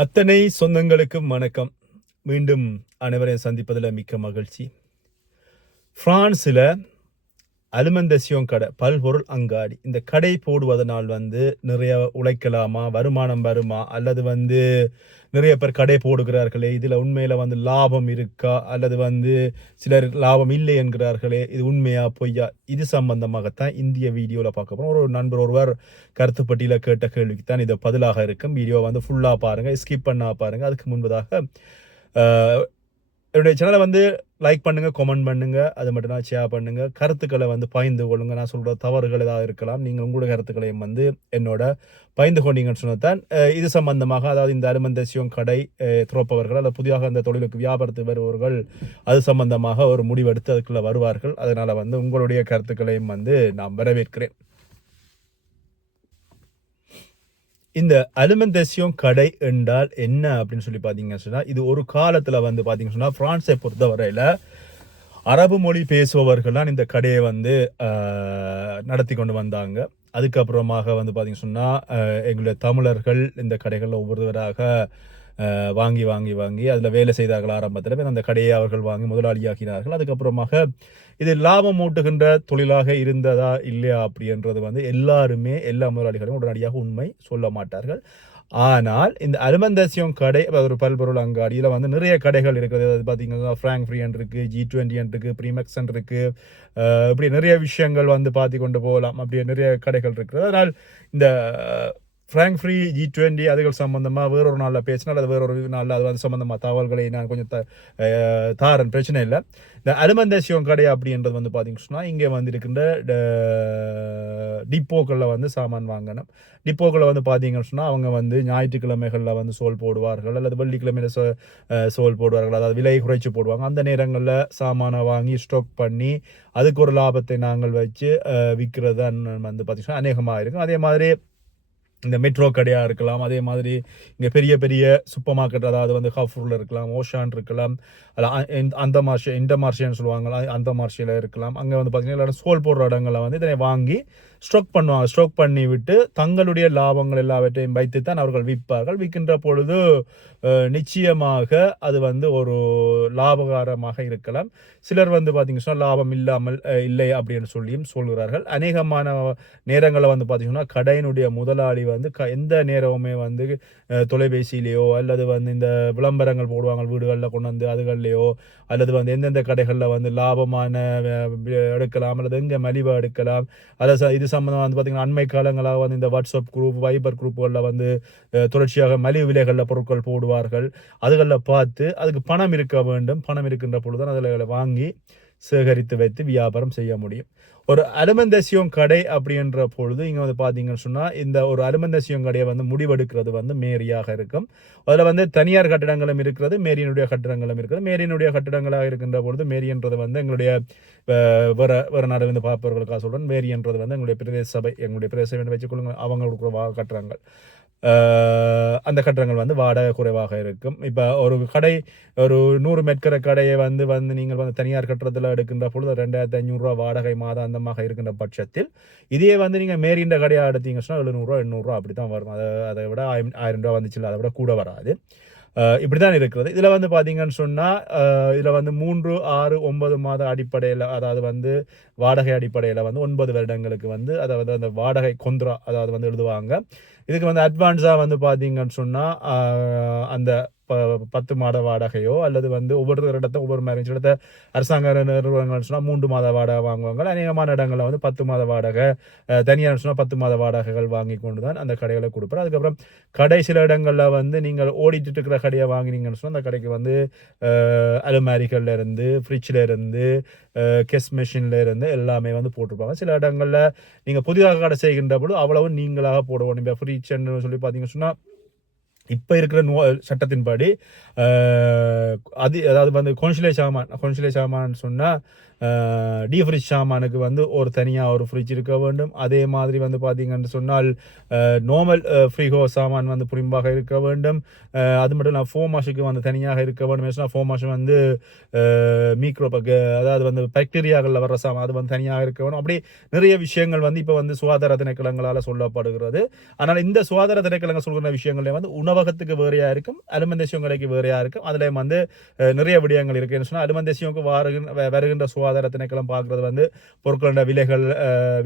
அத்தனை சொந்தங்களுக்கும் வணக்கம். மீண்டும் அனைவரையும் சந்திப்பதில் மிக்க மகிழ்ச்சி. பிரான்ஸில் அலுமந்தசியம் கடை பல்பொருள் அங்காடி. இந்த கடை போடுவதனால் வந்து நிறைய உழைக்கலாமா வருமானம் வருமா? அல்லது வந்து நிறைய பேர் கடை போடுகிறார்களே இதில் உண்மையில் வந்து லாபம் இருக்கா? அல்லது வந்து சிலர் லாபம் இல்லை என்கிறார்களே இது உண்மையா பொய்யா? இது சம்பந்தமாகத்தான் இந்திய வீடியோவில் பார்க்க போகிறோம் ஒரு நண்பர் ஒருவர் கருத்துப்பட்டியில் கேட்ட கேள்விக்கு தான் இது பதிலாக இருக்கும். வீடியோ வந்து ஃபுல்லாக பாருங்கள் ஸ்கிப் பண்ணால் பாருங்கள் அதுக்கு முன்பதாக என்னுடைய சேனலை வந்து லைக் பண்ணுங்கள் கமெண்ட் பண்ணுங்கள் அது மட்டும் தான் ஷேர் பண்ணுங்கள் கருத்துக்களை வந்து பகிர்ந்து கொள்ளுங்கள் நான் சொல்கிற தவறுகள் ஏதாவது இருக்கலாம். நீங்கள் உங்களுடைய கருத்துக்களையும் வந்து என்னோட பகிர்ந்து கொண்டீங்கன்னு சொன்னதான் இது சம்பந்தமாக அதாவது இந்த அலுமந்தசியம் கடை துறப்பவர்கள் அல்லது புதிதாக அந்த தொழிலுக்கு வியாபாரத்துக்கு வருபவர்கள் அது சம்பந்தமாக ஒரு முடிவெடுத்து அதுக்குள்ளே வருவார்கள். அதனால் வந்து உங்களுடைய கருத்துக்களையும் வந்து நான் வரவேற்கிறேன். இந்த அலுமந்தசியம் கடை என்றால் என்ன அப்படின்னு சொல்லி பார்த்தீங்கன்னு சொன்னால் இது ஒரு காலத்தில் வந்து பார்த்தீங்கன்னு சொன்னால் பிரான்ஸை பொறுத்தவரையில் அரபு மொழி பேசுபவர்கள்லாம் இந்த கடையை வந்து நடத்தி கொண்டு வந்தாங்க. அதுக்கப்புறமாக வந்து பார்த்தீங்கன்னு சொன்னால் எங்களுடைய தமிழர்கள் இந்த கடைகளில் ஒவ்வொருவராக வாங்கி வாங்கி வாங்கி அதில் வேலை செய்தார்கள் ஆரம்பத்தில். அந்த கடையை அவர்கள் வாங்கி முதலாளியாக்கினார்கள். அதுக்கப்புறமாக இது லாபம் ஊட்டுகின்ற தொழிலாக இருந்ததா இல்லையா அப்படின்றது வந்து எல்லாருமே எல்லா முதலாளிகளும் உடனடியாக உண்மை சொல்ல மாட்டார்கள். ஆனால் இந்த அருமந்தசியம் கடை ஒரு பல்பொருள் அங்காடியில் வந்து நிறைய கடைகள் இருக்குது அது பார்த்தீங்கன்னா ஃப்ராங்க் ஃப்ரீயன் இருக்குது ஜி டுவெண்ட்டியன் இருக்குது ப்ரீமெக்ஸன் இருக்குது இப்படி நிறைய விஷயங்கள் வந்து பார்த்து கொண்டு போகலாம் அப்படி நிறைய கடைகள் இருக்குது அதனால் இந்த ஃப்ராங்க் ஃப்ரீ ஜி டுவெண்ட்டி அதுகள் சம்மந்தமாக வேறொரு நாளில் பேசினால் அது வேறொரு நாளில் அது அது சம்மந்தமாக தகவல்களை நான் கொஞ்சம் த தாரன் பிரச்சனை இல்லை. இந்த அலுமந்தேசியம் கடை அப்படின்றது வந்து பார்த்தீங்கன்னு சொன்னால் இங்கே வந்து இருக்கின்ற டிப்போக்களில் வந்து சாமான் வாங்கணும். டிப்போக்களில் வந்து பார்த்தீங்கன்னு சொன்னால் அவங்க வந்து ஞாயிற்றுக்கிழமைகளில் வந்து சோல் போடுவார்கள் அல்லது வெள்ளிக்கிழமையில சோ சோல் போடுவார்கள் அதாவது விலை குறைச்சி போடுவாங்க. அந்த நேரங்களில் சாமானை வாங்கி ஸ்டாக் பண்ணி அதுக்கு ஒரு லாபத்தை நாங்கள் வச்சு விற்கிறது வந்து பார்த்தீங்கன்னா அநேகமாக இருக்கும். அதே மாதிரி இந்த மெட்ரோ கடையாக இருக்கலாம் அதே மாதிரி இங்கே பெரிய பெரிய சூப்பர் மார்க்கெட் அதாவது வந்து ஹாஃபூரில் இருக்கலாம் ஓஷான் இருக்கலாம் அல்ல இந்த- அந்த மார்ஷே இந்த மார்ஷேன்னு சொல்லுவாங்களா அந்த மார்ஷியில் இருக்கலாம். அங்கே வந்து பார்த்திங்கன்னா எல்லாரும் சோல் போடுற இடங்களில் வந்து இதனை வாங்கி ஸ்ட்ரோக் பண்ணுவாங்க. ஸ்ட்ரோக் பண்ணி விட்டு தங்களுடைய லாபங்கள் எல்லாவற்றையும் வைத்து தான் அவர்கள் விற்பார்கள். விற்கின்ற பொழுது நிச்சயமாக அது வந்து ஒரு லாபகரமாக இருக்கலாம். சிலர் வந்து பார்த்தீங்கன்னா சொன்னால் லாபம் இல்லாமல் இல்லை அப்படின்னு சொல்லியும் சொல்கிறார்கள். அநேகமான நேரங்களில் வந்து பார்த்தீங்கன்னா கடையினுடைய முதலாளி வந்து க எந்த நேரமுமே வந்து தொலைபேசியிலேயோ அல்லது வந்து இந்த விளம்பரங்கள் போடுவாங்க வீடுகளில் கொண்டு வந்து அதுகள்லையோ அல்லது வந்து எந்தெந்த கடைகளில் வந்து லாபமான எடுக்கலாம் அல்லது எங்கே மலிவாக எடுக்கலாம். அல்லது ச- இது சம்மந்தமாக வந்து பார்த்திங்கன்னா அண்மை காலங்களாக வந்து இந்த வாட்ஸ்அப் குரூப் வைபர் குரூப்புகளில் வந்து தொடர்ச்சியாக மலிவு விலைகளில் பொருட்கள் போடுவார்கள். அதுகளில் பார்த்து அதுக்கு பணம் இருக்க வேண்டும். பணம் இருக்கின்ற பொழுது தான் அதில் வாங்கி சேகரித்து வைத்து வியாபாரம் செய்ய முடியும். ஒரு அலுமந்தசியம் கடை அப்படின்ற பொழுது இங்கே வந்து பார்த்தீங்கன்னு சொன்னால் இந்த ஒரு அலுமந்தசியம் கடையை வந்து முடிவெடுக்கிறது வந்து மேரியாக இருக்கும். அதில் வந்து தனியார் கட்டிடங்களும் இருக்கிறது மேரியனுடைய கட்டிடங்களும் இருக்கிறது. மேரியனுடைய கட்டிடங்களாக இருக்கின்ற பொழுது மேரியன்றது வந்து எங்களுடைய வேற வேற நாடு வந்து பார்ப்பவர்களுக்காக சொல்கிறேன் மேரியன்றது வந்து எங்களுடைய பிரதேச சபை எங்களுடைய பிரதேச சபை வச்சுக்கொள்ளுங்க அவங்க கொடுக்குற அந்த கட்டடங்கள் வந்து வாடகை குறைவாக இருக்கும். இப்போ ஒரு கடை ஒரு நூறு மெட்கிற கடையை வந்து வந்து நீங்கள் வந்து தனியார் கட்டடத்தில் எடுக்கின்ற பொழுது ரெண்டாயிரத்தி ஐநூறுரூவா வாடகை மாதாந்தமாக இருக்கின்ற பட்சத்தில் இதே வந்து நீங்கள் மேரின்ற கடையாக எடுத்தீங்க சொன்னால் எழுநூறுவா எண்ணூறுரூவா அப்படி தான் வரும். அதை அதை விட ஆயிரம் ஆயிரம் ரூபா வந்துச்சு அதை விட கூட வராது. இப்படி தான் இருக்கிறது. இதில் வந்து பார்த்தீங்கன்னு சொன்னால் இதில் வந்து மூன்று ஆறு ஒன்பது மாத அடிப்படையில் அதாவது வந்து வாடகை அடிப்படையில் வந்து ஒன்பது வருடங்களுக்கு வந்து அதாவது அந்த வாடகை கொந்தரா அதாவது வந்து எழுதுவாங்க. இதுக்கு வந்து அட்வான்ஸாக வந்து பார்த்தீங்கன்னு சொன்னால் அந்த ப- பத்து மாத வாடகையோ அல்லது வந்து ஒவ்வொரு இடத்த ஒவ்வொரு மாதிரி சில இடத்த அரசாங்க நிறுவனங்கள் சொன்னால் மூன்று மாத வாடகை வாங்குவாங்க. அநேகமான இடங்களில் வந்து பத்து மாத வாடகை தனியார் சொன்னால் பத்து மாத வாடகைகள் வாங்கி கொண்டு தான் அந்த கடைகளை கொடுப்பார். அதுக்கப்புறம் கடை சில இடங்களில் வந்து நீங்கள் ஓடிட்டு இருக்கிற கடையை வாங்கினீங்கன்னு சொன்னால் அந்த கடைக்கு வந்து அலுமாரிகள்ல இருந்து ஃப்ரிட்ஜில் இருந்து கெஸ் மிஷினில் இருந்து எல்லாமே வந்து போட்டிருப்பாங்க. சில இடங்களில் நீங்கள் புதிதாக கடை செய்கின்ற பொழுது அவ்வளவு நீங்களாக போடுவோம் இப்போ ஃப்ரிட்ஜ் சொல்லி பார்த்தீங்கன்னு சொன்னால் இப்போ இருக்கிற நோ சட்டத்தின்படி அது அதாவது வந்து கொன்சிலே சாமான் கொன்சிலே சாமான் சொன்னால் டீ ஃப்ரிட்ஜ் சாமானுக்கு வந்து ஒரு தனியாக ஒரு ஃப்ரிட்ஜ் இருக்க வேண்டும். அதே மாதிரி வந்து பார்த்தீங்கன்னு சொன்னால் நார்மல் ஃப்ரீஹோ சாமான் வந்து புரிம்பாக இருக்க வேண்டும். அது மட்டும் இல்லாமல் ஃபோம் மாஷுக்கு வந்து தனியாக இருக்க வேண்டும். சொன்னால் ஃபோ மாஷ் வந்து மீக்ரோ அதாவது வந்து பாக்டீரியாக்களில் வர்ற சாமான் அது வந்து தனியாக இருக்க வேணும் அப்படி நிறைய விஷயங்கள் வந்து இப்போ வந்து சுகாதார திணைக்களங்களால் சொல்லப்படுகிறது. ஆனால் இந்த சுகாதார திணைக்களங்கள் சொல்கிற விஷயங்களே வந்து உணவகத்துக்கு வேறையாக இருக்கும் அலுமந்தேசியம் கடைக்கு வேறையாக இருக்கும். அதில் வந்து நிறைய விடயங்கள் இருக்குன்னு சொன்னால் அலுமந்தேசியம்க்கு வருகின்ற வருகின்ற சுகாதார திணைக்களம் பார்க்குறது வந்து பொருட்களுடைய விலைகள்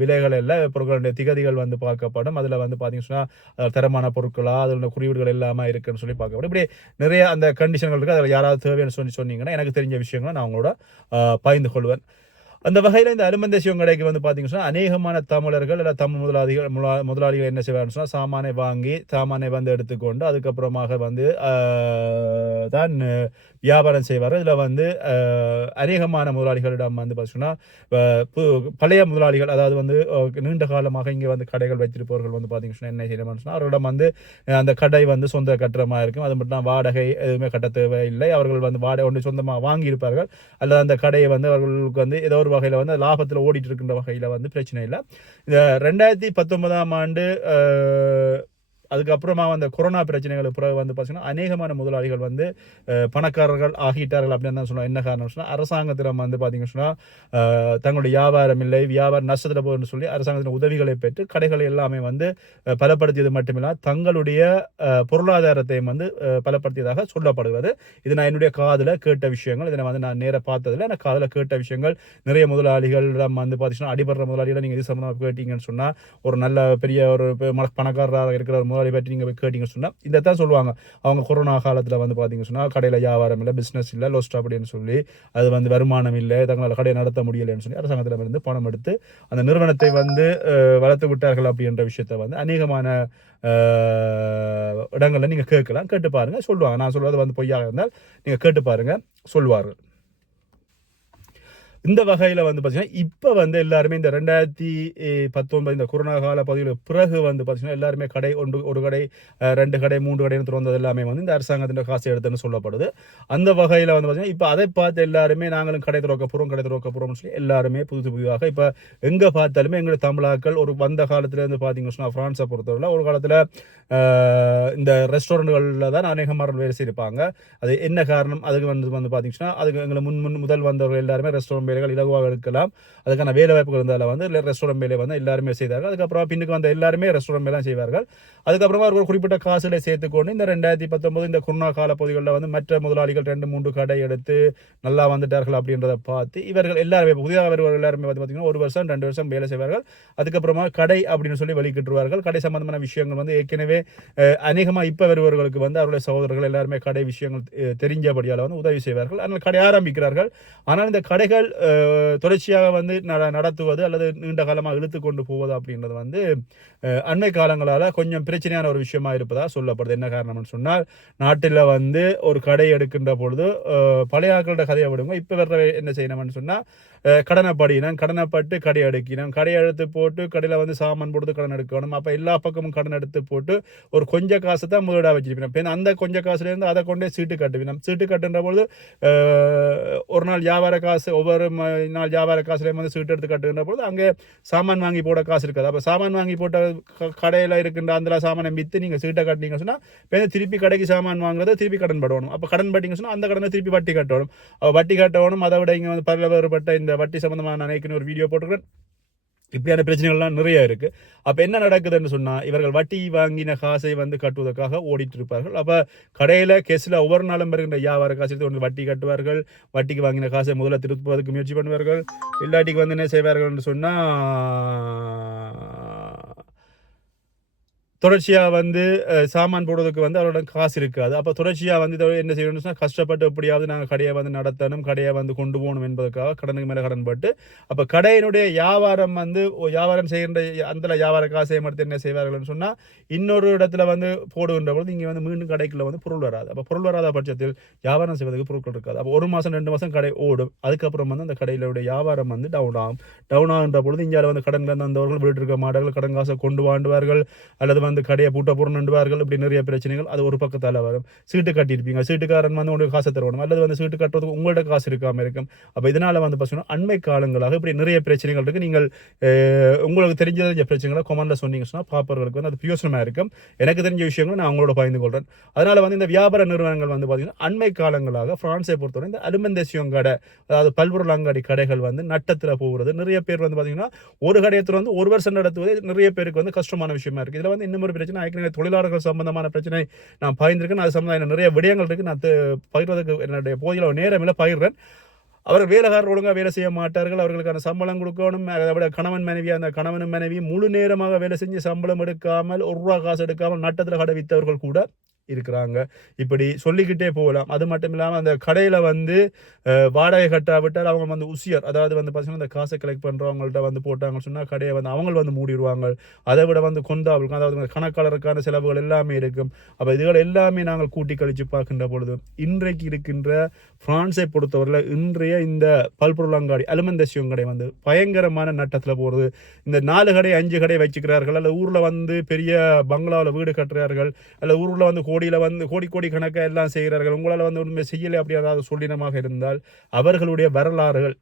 விலைகள் இல்லை பொருட்களுடைய திகதிகள் வந்து பார்க்கப்படும். அதில் வந்து பார்த்தீங்கன்னா சொன்னா, தரமான பொருட்களாக அதில் குறியீடுகள் இல்லாமல் இருக்குன்னு சொல்லி பார்க்கப்படும். இப்படி நிறைய அந்த கண்டிஷன்கள் இருக்குது அதில் யாராவது தேவைன்னு சொல்லி சொன்னீங்கன்னா எனக்கு தெரிஞ்ச விஷயங்களை நான் உங்களோட பகிர்ந்து கொள்வேன். அந்த வகையில் இந்த அலுமந்தேசியம் கடைக்கு வந்து பார்த்தீங்கன்னா அநேகமான தமிழர்கள் இல்லை தமிழ் முதலாளிகள் முதலாளிகள் என்ன செய்வாங்கன்னு சொன்னால் சாமானை வாங்கி சாமானை வந்து எடுத்துக்கொண்டு அதுக்கப்புறமாக வந்து தான் வியாபாரம் செய்வார் இதில் வந்து அநேகமான முதலாளிகளிடம் வந்து பார்த்தீங்கன்னா பு- பழைய முதலாளிகள் அதாவது வந்து நீண்ட காலமாக இங்கே வந்து கடைகள் வைத்திருப்பவர்கள் வந்து பார்த்தீங்கன்னா என்ன செய்யணும்னு சொன்னால் அவர்களிடம் வந்து அந்த கடை வந்து சொந்த கட்டுறமாக இருக்கும். அது மட்டும் வாடகை எதுவுமே கட்ட தேவையில்லை. அவர்கள் வந்து வாடகை ஒன்று சொந்தமாக வாங்கியிருப்பார்கள். அல்லது அந்த கடையை வந்து அவர்களுக்கு வந்து ஏதோ ஒரு வகையில் வந்து லாபத்தில் ஓடிட்டு இருக்கின்ற வகையில் வந்து பிரச்சனை இல்லை. இந்த ரெண்டாயிரத்தி பத்தொன்பதாம் ஆண்டு அதுக்கப்புறமா வந்த கொரோனா பிரச்சனைகளுக்கு பிறகு வந்து பார்த்தீங்கன்னா அநேகமான முதலாளிகள் வந்து பணக்காரர்கள் ஆகிட்டார்கள் அப்படின்னு தான் சொன்னால் என்ன காரணம் சொன்னால் அரசாங்கத்திடம் வந்து பார்த்தீங்கன்னு சொன்னால் தங்களுடைய வியாபாரம் இல்லை வியாபாரம் நஷ்டத்தில் போகுதுன்னு சொல்லி அரசாங்கத்தின் உதவிகளை பெற்று கடைகளை எல்லாமே வந்து பலப்படுத்தியது மட்டுமில்லாமல் தங்களுடைய பொருளாதாரத்தையும் வந்து பலப்படுத்தியதாக சொல்லப்படுகிறது. இது நான் என்னுடைய காதில் கேட்ட விஷயங்கள். இதை வந்து நான் நேராக பார்த்ததில்ல. எனக்கு காதில் கேட்ட விஷயங்கள் நிறைய முதலாளிகளிடம் வந்து பார்த்தீங்கன்னா அடிபடுற முதலாளிகளை நீங்கள் இது சம்மந்தமாக கேட்டிங்கன்னு சொன்னால் ஒரு நல்ல பெரிய ஒரு மன- பணக்காரராக இருக்கிற ஒரு முதலாளி பற்றி நீங்கள் போய் கேட்டீங்கன்னு சொன்னால் இதை தான் சொல்லுவாங்க. அவங்க கொரோனா காலத்தில் வந்து பார்த்தீங்கன்னு சொன்னால் கடையில் வியாபாரம் இல்லை பிஸ்னஸ் இல்லை லோஸ்ட் அப்படின்னு சொல்லி அது வந்து வருமானம் இல்லை தங்களால் கடையை நடத்த முடியலைன்னு சொல்லி அரசாங்கத்தில் இருந்து பணம் எடுத்து அந்த நிறுவனத்தை வந்து வளர்த்து விட்டார்கள் அப்படின்ற விஷயத்தை வந்து அநேகமான இடங்களில் நீங்கள் கேட்கலாம் கேட்டு பாருங்கள் சொல்லுவாங்க. நான் சொல்வது வந்து பொய்யாக இருந்தால் நீங்கள் கேட்டு பாருங்கள் சொல்வார்கள். இந்த வகையில் வந்து பார்த்தீங்கன்னா இப்போ வந்து எல்லாருமே இந்த ரெண்டாயிரத்தி பத்தொன்பது இந்த கொரோனா கால பகுதியில் பிறகு வந்து பார்த்தீங்கன்னா எல்லாருமே கடை ஒன்று ஒரு கடை ரெண்டு கடை மூன்று கடைன்னு திறந்தது எல்லாமே வந்து இந்த அரசாங்கத்தின் காசு எடுத்துன்னு சொல்லப்படுது. அந்த வகையில் வந்து பார்த்தீங்கன்னா இப்போ அதை பார்த்து எல்லாருமே நாங்களும் கடை திறக்க போகிறோம் கடை திறக்க போகிறோம்னு சொல்லி எல்லாருமே புது புதுவாக இப்போ எங்கே பார்த்தாலுமே எங்களுடைய தமிழாக்கள் ஒரு வந்த காலத்துலேருந்து பார்த்தீங்கன்னு சொன்னால் ஃப்ரான்ஸை பொறுத்தவரை ஒரு காலத்தில் இந்த ரெஸ்டாரண்ட்களில் தான் அநேகமாக வேலை செய்திருப்பாங்க. அது என்ன காரணம்? அதுக்கு வந்து வந்து பார்த்தீங்கன்னா அதுக்கு எங்களை முன் முன் முதல் வந்தவர்கள் எல்லாருமே ரெஸ்டாரண்ட் வேலைகள் இலகுவாக எடுக்கலாம் அதுக்கான வேலை வாய்ப்புகள் இருந்தால வந்து ரெஸ்டாரண்ட் வேலை வந்து எல்லாருமே செய்தார்கள். அதுக்கப்புறம் பின்னுக்கு வந்த எல்லாருமே ரெஸ்டாரண்ட் வேலை செய்வார்கள். அதுக்கப்புறமா ஒரு குறிப்பிட்ட காசுல சேர்த்துக்கொண்டு இந்த ரெண்டாயிரத்தி பத்தொன்பது இந்த கொரோனா கால பகுதிகளில் வந்து மற்ற முதலாளிகள் ரெண்டு மூன்று கடை எடுத்து நல்லா வந்துட்டார்கள் அப்படின்றத பார்த்து இவர்கள் எல்லாருமே புதிதாக வருவர்கள் எல்லாருமே வந்து பார்த்தீங்கன்னா ஒரு வருஷம் ரெண்டு வருஷம் வேலை செய்வார்கள். அதுக்கப்புறமா கடை அப்படின்னு சொல்லி வெளிக்கிட்டுருவார்கள் கடை சம்பந்தமான விஷயங்கள் வந்து ஏற்கனவே அநேகமாக இப்போ வருபவர்களுக்கு வந்து அவருடைய சகோதரர்கள் எல்லாருமே கடை விஷயங்கள் தெரிஞ்சபடியால் வந்து உதவி செய்வார்கள். ஆனால் கடை ஆரம்பிக்கிறார்கள். ஆனால் இந்த கடைகள் தொடர்ச்சியாக வந்து நட- நடத்துவது அல்லது நீண்ட காலமாக இழுத்து கொண்டு போவது அப்படின்றது வந்து அண்மை காலங்களால் கொஞ்சம் பிரச்சனையான ஒரு விஷயமா இருப்பதாக சொல்லப்படுது. என்ன காரணம்னு சொன்னால் நாட்டில் வந்து ஒரு கடை எடுக்கின்ற பொழுது பழைய ஆட்களோட கதையை விடுங்க. இப்போ வர்ற என்ன செய்யணும்னு சொன்னால் கடனை படினோம் கடனை பட்டு கடை எடுக்கணும் கடை எடுத்து போட்டு கடையில் வந்து சாமான் போட்டு கடன் எடுக்கணும். அப்போ எல்லா பக்கமும் கடன் எடுத்து போட்டு ஒரு கொஞ்சம் காசு தான் முதலீடாக வச்சிருப்பேன். இப்போ அந்த கொஞ்சம் காசுலேருந்து அதை கொண்டே சீட்டு கட்டுவினோம் சீட்டு கட்டுன்ற பொழுது ஒரு நாள் வியாபார காசு ஒவ்வொரு நாள் வியாபார காசுலேயும் வந்து சீட்டு எடுத்து கட்டுகின்ற பொழுது அங்கே சாமான் வாங்கி போட காசு இருக்காது. அப்போ சாமான் வாங்கி போட்ட கடையில் இருக்கின்ற அந்த சாமானை விற்று நீங்கள் சீட்டை கட்டினீங்க சொன்னால் இப்போ திருப்பி கடைக்கு சாமான் வாங்குறது திருப்பி கடன் படணும் அப்போ கடன் பட்டிங்க சொன்னால் அந்த கடனை திருப்பி வட்டி கட்டணும். வட்டி கட்டணும். அதை விட இங்கே வந்து பல வேறுபட்ட இந்த வட்டி சம்பந்தமான நினைக்கிற ஒரு வீடியோ போட்டுருக்கேன் இப்படியான பிரச்சனைகள்லாம் நிறைய இருக்குது அப்போ என்ன நடக்குதுன்னு சொன்னால் இவர்கள் வட்டி வாங்கின காசை வந்து கட்டுவதற்காக ஓடிட்டு இருப்பார்கள். அப்போ கடையில் கெஸில் ஒவ்வொரு நாளும் வருகின்ற வியாபார காசு எடுத்து ஒன்று வட்டி கட்டுவார்கள். வட்டிக்கு வாங்கின காசை முதல்ல திருப்புவதற்கு முயற்சி பண்ணுவார்கள். இல்லாட்டிக்கு வந்து என்ன செய்வார்கள்னு சொன்னால் தொடர்ச்சியாக வந்து சாமான் போடுறதுக்கு வந்து அவரோட காசு இருக்காது. அப்போ தொடர்ச்சியாக வந்து என்ன செய்யணும்னு சொன்னால் கஷ்டப்பட்டு எப்படியாவது நாங்கள் கடையை வந்து நடத்தணும் கடையை வந்து கொண்டு போகணும் என்பதற்காக கடனுக்கு மேலே கடன் பட்டு அப்போ கடையினுடைய வியாபாரம் வந்து வியாபாரம் செய்கின்ற அந்த வியாபார காசை மட்டும் என்ன செய்வார்கள்னு சொன்னால் இன்னொரு இடத்துல வந்து போடுகின்ற பொழுது இங்கே வந்து மீண்டும் கடைக்குள்ள வந்து பொருள் வராது. அப்போ பொருள் வராத பட்சத்தில் வியாபாரம் செய்வதற்கு பொருட்கள் இருக்காது. அப்போ ஒரு மாதம் ரெண்டு மாதம் கடை ஓடும். அதுக்கப்புறம் வந்து அந்த கடையிலுடைய வியாபாரம் வந்து டவுன் ஆகும். டவுன் ஆகின்ற பொழுது இந்தியாவில் வந்து கடன் இருந்து வந்தவர்கள் வீட்டு இருக்க மாட்டார்கள் கடன் காசை கொண்டு வாண்டுவார்கள் அல்லது வந்து கடையை பூட்ட போறணுவார்கள் இப்படி நிறைய பிரச்சனைகள் அது ஒரு பக்கத்தால் வரும். சீட்டு கட்டியிருப்பீங்க. சீட்டுக்காரன் வந்து உங்களுக்கு காசை தருவணும் அல்லது வந்து சீட்டு கட்டுறதுக்கு உங்கள்ட்ட காசு இருக்காமல் இருக்கும். அப்போ இதனால் வந்து பார்த்தீங்கன்னா அண்மை காலங்களாக இப்படி நிறைய பிரச்சனைகள் இருக்குது நீங்கள் உங்களுக்கு தெரிஞ்ச தெரிஞ்ச பிரச்சனைகளை கொமெண்ட்ல சொன்னீங்க சொன்னா பாப்பர்களுக்கு வந்து அது பிரயோசனமாக இருக்கும். எனக்கு தெரிஞ்ச விஷயங்களை நான் அவங்களோட பகிர்ந்து கொள்கிறேன் அதனால் வந்து இந்த வியாபார நிறுவனங்கள் வந்து பார்த்தீங்கன்னா அண்மை காலங்களாக பிரான்ஸை பொறுத்தவரை இந்த அலுமந்தேசியம் கடை அதாவது பல்பொருள் அங்காடி கடைகள் வந்து நட்டத்தில் போகிறது நிறைய பேர் வந்து பார்த்தீங்கன்னா ஒரு கடையத்தில் வந்து ஒரு வருஷம் நடத்துவது நிறைய பேருக்கு வந்து கஷ்டமான விஷயமா இருக்குது இதில் வந்து இன்னும் மாதிரி பிரச்சனை. ஏற்கனவே தொழிலாளர்கள் சம்பந்தமான பிரச்சனை நான் பகிர்ந்திருக்கேன். அது சம்பந்தம் நிறைய விடயங்கள் இருக்குது நான் பகிர்வதற்கு என்னுடைய போதில் நேரம் இல்லை பகிர்றேன். அவர்கள் வேலைக்காரர் ஒழுங்காக வேலை செய்ய மாட்டார்கள். அவர்களுக்கான சம்பளம் கொடுக்கணும். அதை விட கணவன் மனைவி அந்த கணவனும் மனைவி முழு நேரமாக வேலை செஞ்சு சம்பளம் எடுக்காமல் ஒரு ரூபா காசு எடுக்காமல் நட்டத்தில் கடை வித்தவர்கள் கூட இருக்கிறாங்க. இப்படி சொல்லிக்கிட்டே போகலாம். அது மட்டும் இல்லாமல் அந்த கடையில் வந்து வாடகை கட்டாவிட்டால் அவங்க வந்து உசியர். அதாவது வந்து பார்த்திங்கன்னா அந்த காசை கலெக்ட் பண்ணுறவங்கள்ட்ட வந்து போட்டாங்கன்னு சொன்னால் கடையை வந்து அவங்க வந்து மூடிடுவாங்க. அதை விட வந்து கொண்டாவுக்கும் அதாவது கணக்காளருக்கான செலவுகள் எல்லாமே இருக்கும். அப்போ இதுகள் எல்லாமே நாங்கள் கூட்டி கழிச்சு பார்க்கின்ற பொழுது இன்றைக்கு இருக்கின்ற பிரான்ஸை பொறுத்தவரையில் இன்றைய இந்த பல்பொருள் அங்காடி அலுமந்தசியம் கடை வந்து பயங்கரமான நட்டத்தில் போகிறது இந்த நாலு கடை அஞ்சு கடை வச்சுக்கிறார்கள். அல்ல ஊரில் வந்து பெரிய பங்களாவில் வீடு கட்டுறார்கள். அல்ல ஊரில் வந்து கோடியில் வந்து கோடி கோடி கணக்காக எல்லாம் செய்கிறார்கள். உங்களால் வந்து உண்மை செய்யலை அப்படி ஏதாவது சொல்லினமாக இருந்தால் அவர்களுடைய வரலாறுகள்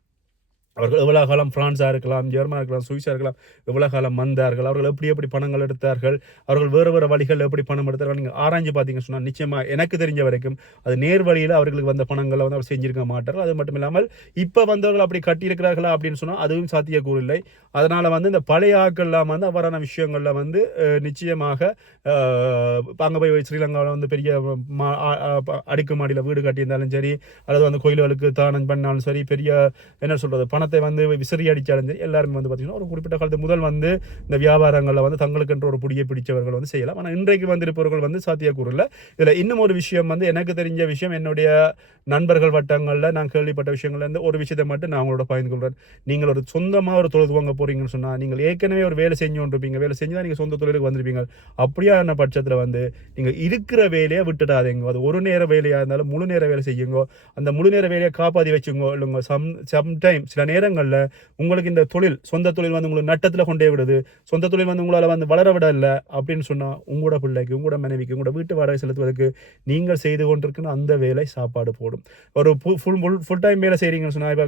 அவர்கள் எவ்வளோ காலம் பிரான்ஸாக இருக்கலாம் ஜெர்மனாக இருக்கலாம் சுவிஸாக இருக்கலாம் எவ்வளோ காலம் வந்தார்கள் அவர்கள் எப்படி எப்படி பணங்கள் எடுத்தார்கள் அவர்கள் வேறு வேறு வழிகள் எப்படி பணம் எடுத்தார்கள் நீங்கள் ஆராய்ஞ்சு பார்த்தீங்கன்னு சொன்னால் நிச்சயமாக எனக்கு தெரிஞ்ச வரைக்கும் அது நேர் வழியில் அவர்களுக்கு வந்த பணங்களை வந்து அவர் செஞ்சிருக்க மாட்டார்கள். அது மட்டும் இல்லாமல் இப்போ வந்தவர்கள் அப்படி கட்டியிருக்கிறார்களா அப்படின்னு சொன்னால் அதுவும் சாத்தியக்கூறு இல்லை அதனால் வந்து இந்த பழைய ஆட்கள்லாம் வந்து அவ்வாறான விஷயங்களில் வந்து நிச்சயமாக அங்கே போய் ஸ்ரீலங்காவில் வந்து பெரிய மா- அடுக்குமாடியில் வீடு கட்டியிருந்தாலும் சரி அல்லது வந்து கோயில்களுக்கு தானம் பண்ணாலும் சரி பெரிய என்ன சொல்கிறது பணம் பணத்தை வந்து விசிறி அடித்தாலும் சரி எல்லாருமே வந்து பார்த்தீங்கன்னா ஒரு குறிப்பிட்ட காலத்து முதல் வந்து இந்த வியாபாரங்களில் வந்து தங்களுக்கென்ற ஒரு புடியை பிடிச்சவர்கள் வந்து செய்யலாம். ஆனால் இன்றைக்கு வந்திருப்பவர்கள் வந்து சாத்தியக்கூறில் இதில் இன்னும் ஒரு விஷயம் வந்து எனக்கு தெரிஞ்ச விஷயம் என்னுடைய நண்பர்கள் வட்டங்களில் நான் கேள்விப்பட்ட விஷயங்கள்லேருந்து ஒரு விஷயத்தை மட்டும் நான் உங்களோட பகிர்ந்து கொள்கிறேன் நீங்கள் ஒரு சொந்தமாக ஒரு தொழில் துவங்க போகிறீங்கன்னு சொன்னால் நீங்கள் ஏற்கனவே ஒரு வேலை செஞ்சு கொண்டிருப்பீங்க. வேலை செஞ்சு தான் நீங்கள் சொந்த தொழிலுக்கு வந்திருப்பீங்க. அப்படியான பட்சத்தில் வந்து நீங்கள் இருக்கிற வேலையை விட்டுடாதீங்க. அது ஒரு நேர வேலையாக இருந்தாலும் முழு நேர வேலை செய்யுங்க. அந்த முழு நேர வேலையை காப்பாற்றி வச்சுங்க. இல்லைங்க சம் சம்டைம் சில நேரங்களில் உங்களுக்கு இந்த தொழில் சொந்த தொழில் வந்து உங்களுக்கு நட்டத்தில் கொண்டே விடுது. சொந்த தொழில் வந்து உங்களால் வந்து வளர விட இல்லை அப்படின்னு சொன்னால் உங்களோட பிள்ளைக்கு உங்களோட மனைவிக்கு உங்களோட வீட்டு வாடகை செலுத்துவதற்கு நீங்கள் செய்து கொண்டிருக்கிற அந்த வேலை சாப்பாடு போடும். ஒரு ஃபுல் ஃபுல் ஃபுல் டைம் வேலை செய்கிறீங்கன்னு சொன்னால் இப்போ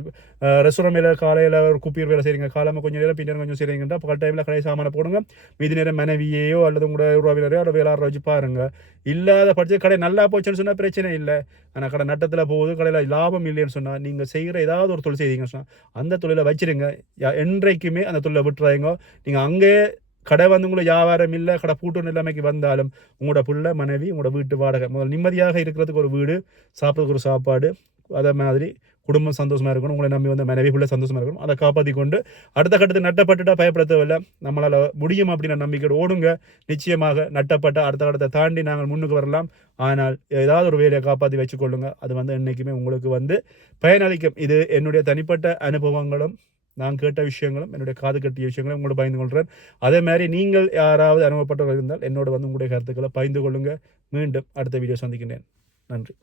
ரெஸ்டாரண்ட் வேலை காலையில் ஒரு குப்பீர் வேலை செய்கிறீங்க காலமாக கொஞ்சம் நேரம் பின்னர் கொஞ்சம் செய்கிறீங்கன்னா பகல் டைமில் கடை சாமான போடுங்க. மீதி நேரம் மனைவியையோ அல்லது உங்களோட உறவினரையோ அல்லது வேளாறு வச்சு பாருங்க. இல்லாத பட்சம் கடை நல்லா போச்சுன்னு சொன்னால் பிரச்சனை இல்லை. ஆனால் கடை நட்டத்தில் போகுது கடையில் லாபம் இல்லைன்னு சொன்னால் நீங்கள் செய்கிற ஏதாவது ஒரு தொழில் செய்தீங்கன்னு சொன்னால் அந்த தொழிலை வச்சிருங்க. யா- என்றைக்குமே அந்த தொழிலை விட்டுறாங்க நீங்கள் அங்கேயே கடை வந்து உங்களுக்கு வியாபாரம் இல்லை கடை பூட்டு நிலைமைக்கு வந்தாலும் உங்களோட புள்ள மனைவி உங்களோட வீட்டு வாடகை முதல் நிம்மதியாக இருக்கிறதுக்கு ஒரு வீடு சாப்பிட்றதுக்கு ஒரு சாப்பாடு அதே மாதிரி குடும்பம் சந்தோஷமாக இருக்கணும் உங்களை நம்பி வந்து மனைவி ஃபுல்லாக சந்தோஷமாக இருக்கணும். அதை காப்பாற்றி கொண்டு அடுத்த கட்டத்தில் நட்டப்பட்டுட்டா பயப்பட தேவையில்லை நம்மளால் முடியும் அப்படின்ற நம்பிக்கையோடு ஓடுங்க. நிச்சயமாக நட்டப்பட்ட அடுத்த கட்டத்தை தாண்டி நாங்கள் முன்னுக்கு வரலாம். ஆனால் ஏதாவது ஒரு வேலையை காப்பாற்றி வச்சுக்கொள்ளுங்க. அது வந்து என்றைக்குமே உங்களுக்கு வந்து பயனளிக்கும். இது என்னுடைய தனிப்பட்ட அனுபவங்களும் நான் கேட்ட விஷயங்களும் என்னுடைய காது கட்டிய விஷயங்களும் உங்களோட பயந்து கொள்கிறேன். அதே மாதிரி நீங்கள் யாராவது அனுபவப்பட்டவர்கள் இருந்தால் என்னோட வந்து உங்களுடைய கருத்துக்களை பகிர்ந்து கொள்ளுங்க. மீண்டும் அடுத்த வீடியோ சந்திக்கின்றேன். நன்றி.